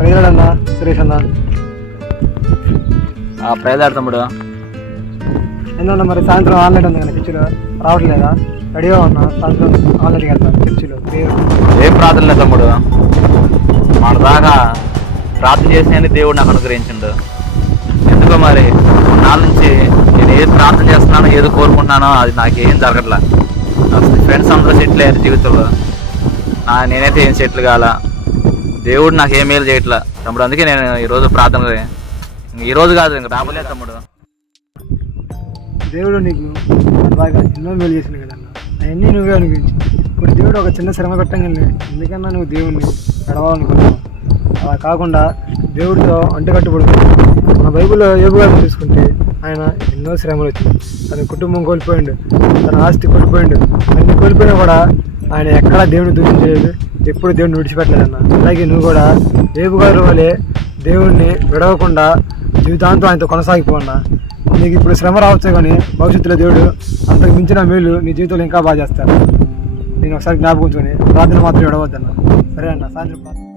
Praise Suresh అన్న. Praise తమ్ముడు. ఏందన్నా మరి సాయంత్రం ఆన్లైన్ ఉంది కదా చర్చిలో, రావట్లేదా? రెడీగా ఉన్నా, సాయంత్రం ఆన్లైన్కి వెళ్తాను చర్చిలో. ఏం ప్రార్థన లేదు తమ్ముడు, మన దాకా ప్రార్థన చేసిన దేవుడు నాకు అనుగ్రహించిండు. ఎందుకో మరి నాలుగు నుంచి నేను ఏది ప్రార్థన చేస్తున్నానో ఏది కోరుకుంటున్నానో అది నాకేం జరగట్లా. ఫ్రెండ్స్ అందరూ సెటిల్ అయ్యారు జీవితంలో, నేనైతే ఏం సెటిల్ కాల. దేవుడు నాకు ఏ మేలు చేయట్లా తమ్ముడు. అందుకే నేను ఈరోజు ప్రార్థన, ఈరోజు కాదు ఇంక రాబోలేదు తమ్ముడు. దేవుడు నీకు బాగా ఎన్నో మేలు చేసింది కదన్నా, అవన్నీ నువ్వే అనుభవించి. ఇప్పుడు దేవుడు ఒక చిన్న శ్రమ పెట్టగానే ఎందుకన్నా నువ్వు దేవుడిని గడవాలనుకున్నావు. అలా కాకుండా దేవుడితో అంటుకట్టుబడుతుంది. మన బైబిల్లో యోబు గారిని తీసుకుంటే ఆయన ఎన్నో శ్రమలు వచ్చింది. తన కుటుంబం కోల్పోయిండు, తన ఆస్తి కోల్పోయిండు, అన్ని కోల్పోయినా కూడా ఆయన ఎక్కడా దేవుడిని దూషించలేదు, ఎప్పుడు దేవుడిని విడిచిపెట్టలేదన్న. అలాగే నువ్వు కూడా యోబు గారి వలె దేవుడిని విడవకుండా జీవితాంతం ఆయనతో కొనసాగిపోన్నా. నీకు ఇప్పుడు శ్రమ రావచ్చు, కానీ భవిష్యత్తులో దేవుడు అంతకు మించిన మేలు నీ జీవితంలో ఇంకా బాగా చేస్తాడు. నేను ఒకసారి జ్ఞాపకం ఉంచుకొని ప్రార్థన మాత్రం విడవద్దన్నా. సరే అన్న, సాయంత్రం